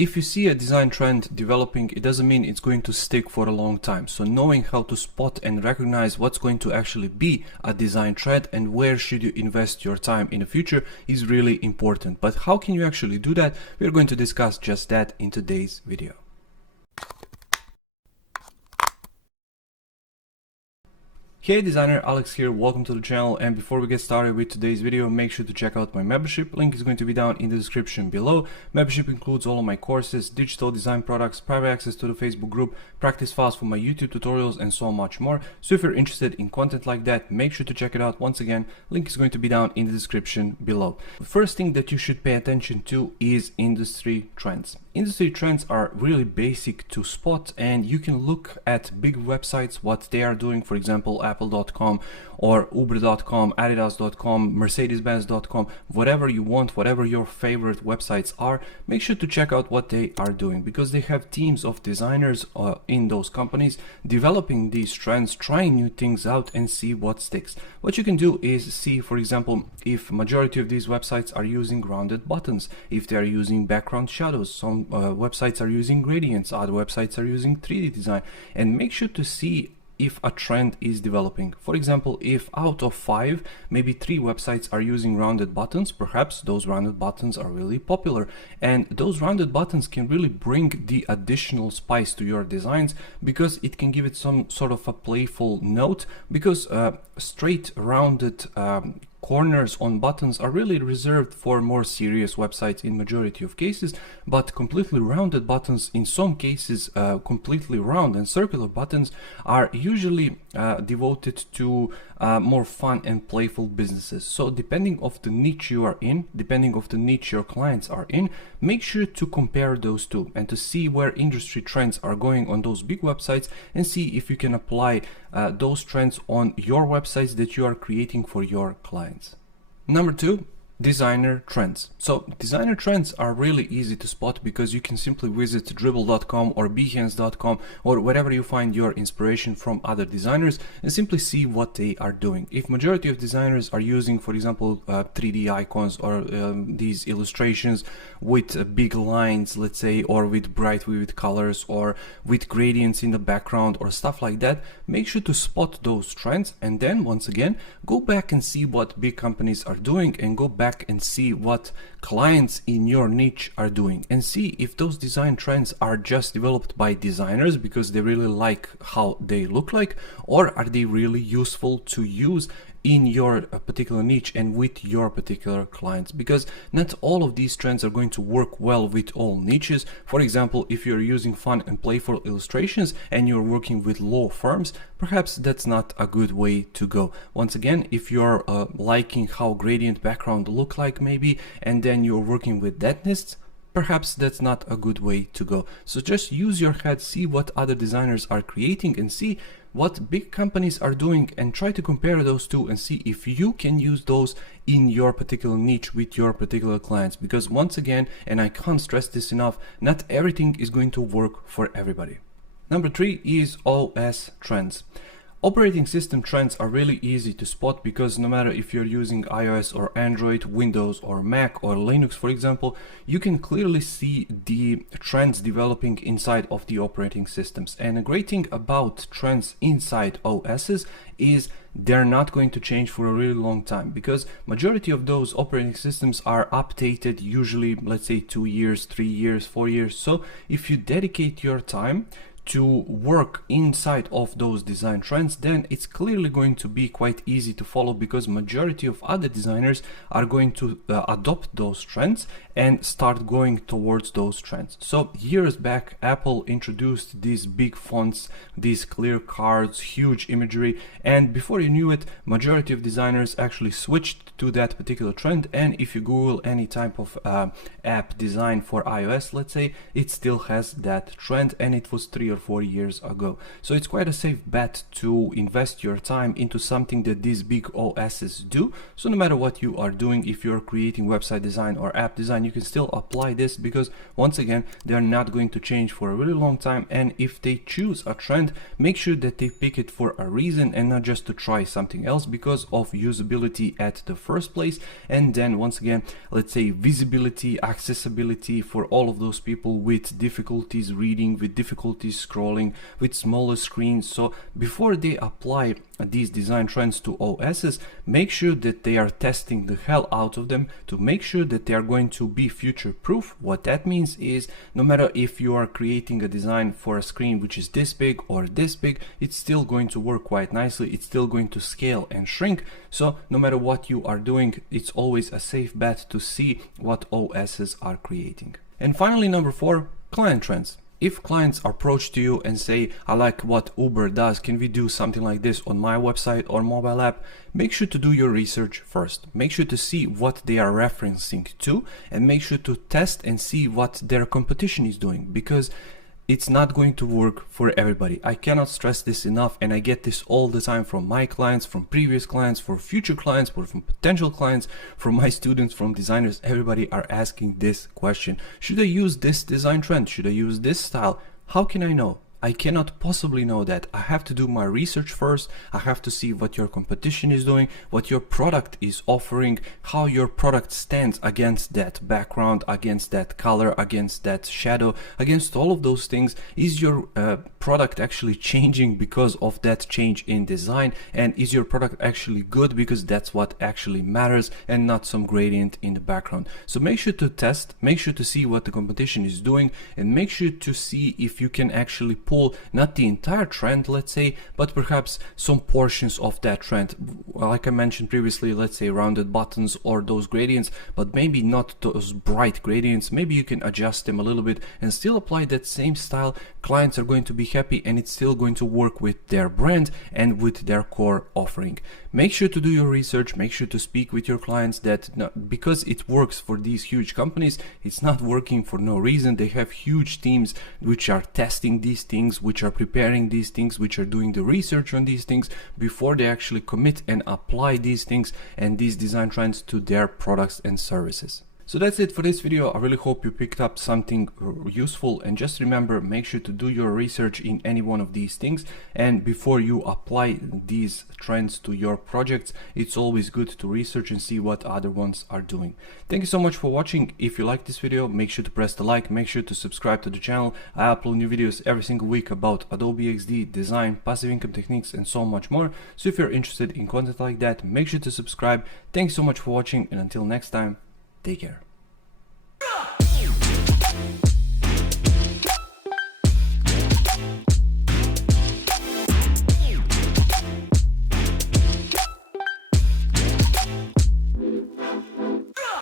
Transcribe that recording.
if you see a design trend developing, it doesn't mean it's going to stick for a long time. So knowing how to spot and recognize what's going to actually be a design trend and where should you invest your time in the future is really important. But how can you actually do that? We're going to discuss just that in today's video. Hey designer, Alex here, welcome to the channel, and before we get started with today's video, make sure to check out my membership. Link is going to be down in the description below. Membership includes all of my courses, digital design products, private access to the Facebook group, practice files for my YouTube tutorials, and so much more. So if you're interested in content like that, make sure to check it out. Once again, link is going to be down in the description below. The first thing that you should pay attention to is industry trends. Industry trends are really basic to spot, and you can look at big websites, what they are doing, for example, apple.com or uber.com, adidas.com, mercedes-benz.com, whatever you want, whatever your favorite websites are, make sure to check out what they are doing, because they have teams of designers in those companies developing these trends, trying new things out and see what sticks. What you can do is see, for example, if majority of these websites are using rounded buttons, if they are using background shadows. Some websites are using gradients, other websites are using 3D design, and make sure to see if a trend is developing. For example, if out of 5, maybe 3 websites are using rounded buttons, perhaps those rounded buttons are really popular, and those rounded buttons can really bring the additional spice to your designs, because it can give it some sort of a playful note, because straight rounded corners on buttons are really reserved for more serious websites in majority of cases, but completely rounded buttons, in some cases completely round and circular buttons, are usually devoted to more fun and playful businesses. So depending of the niche you are in, depending of the niche your clients are in, make sure to compare those two and to see where industry trends are going on those big websites, and see if you can apply those trends on your websites that you are creating for your clients. Number 2, designer trends. So designer trends are really easy to spot, because you can simply visit dribbble.com or behance.com or wherever you find your inspiration from other designers and simply see what they are doing. If majority of designers are using, for example, 3D icons or these illustrations with big lines, let's say, or with bright vivid colors or with gradients in the background or stuff like that, make sure to spot those trends, and then once again go back and see what big companies are doing, and go back and see what clients in your niche are doing, and see if those design trends are just developed by designers because they really like how they look like, or are they really useful to use in your particular niche and with your particular clients, because not all of these trends are going to work well with all niches. For example, if you're using fun and playful illustrations and you're working with law firms, perhaps that's not a good way to go. Once again, if you're liking how gradient background look like maybe, and then you're working with dentists, perhaps that's not a good way to go. So just use your head, see what other designers are creating, and see what big companies are doing, and try to compare those two and see if you can use those in your particular niche with your particular clients. Because once again, and I can't stress this enough, not everything is going to work for everybody. Number 3 is OS trends. Operating system trends are really easy to spot, because no matter if you're using iOS or Android, Windows or Mac or Linux, for example, you can clearly see the trends developing inside of the operating systems. And a great thing about trends inside OSs is they're not going to change for a really long time, because majority of those operating systems are updated usually, let's say, 2 years, 3 years, 4 years. So if you dedicate your time to work inside of those design trends, then it's clearly going to be quite easy to follow, because majority of other designers are going to adopt those trends and start going towards those trends. So years back, Apple introduced these big fonts, these clear cards, huge imagery, and before you knew it, majority of designers actually switched to that particular trend. And if you Google any type of app design for iOS, let's say, it still has that trend, and it was 3 or 4 years ago. So it's quite a safe bet to invest your time into something that these big OSs do. So no matter what you are doing, if you're creating website design or app design, you can still apply this, because once again, they're not going to change for a really long time. And if they choose a trend, make sure that they pick it for a reason and not just to try something else because of usability at the first place. And then once again, let's say visibility, accessibility for all of those people with difficulties reading, with difficulties scrolling, with smaller screens. So before they apply these design trends to OSs, make sure that they are testing the hell out of them to make sure that they are going to be future proof. What that means is, no matter if you are creating a design for a screen which is this big or this big, it's still going to work quite nicely. It's still going to scale and shrink. So no matter what you are doing, it's always a safe bet to see what OSs are creating. And finally, number 4, client trends. If clients approach to you and say, I like what Uber does, can we do something like this on my website or mobile app? Make sure to do your research first. Make sure to see what they are referencing to, and make sure to test and see what their competition is doing, because it's not going to work for everybody. I cannot stress this enough, and I get this all the time from my clients, from previous clients, for future clients, or from potential clients, from my students, from designers. Everybody are asking this question. Should I use this design trend? Should I use this style? How can I know? I cannot possibly know that. I have to do my research first. I have to see what your competition is doing, what your product is offering, how your product stands against that background, against that color, against that shadow, against all of those things. Is your product actually changing because of that change in design? And is your product actually good? Because that's what actually matters, and not some gradient in the background. So make sure to test, make sure to see what the competition is doing, and make sure to see if you can actually pull not the entire trend, let's say, but perhaps some portions of that trend. Like I mentioned previously, let's say rounded buttons or those gradients, but maybe not those bright gradients. Maybe you can adjust them a little bit and still apply that same style. Clients are going to be happy, and it's still going to work with their brand and with their core offering. Make sure to do your research. Make sure to speak with your clients that because it works for these huge companies, it's not working for no reason. They have huge teams which are testing these things, which are preparing these things, which are doing the research on these things before they actually commit and apply these things and these design trends to their products and services. So that's it for this video. I really hope you picked up something useful, and just remember, make sure to do your research in any one of these things, and before you apply these trends to your projects, it's always good to research and see what other ones are doing. Thank you so much for watching. If you like this video, make sure to press the like, make sure to subscribe to the channel. I upload new videos every single week about Adobe XD, design, passive income techniques, and so much more. So if you're interested in content like that, make sure to subscribe. Thanks so much for watching, and until next time, take care.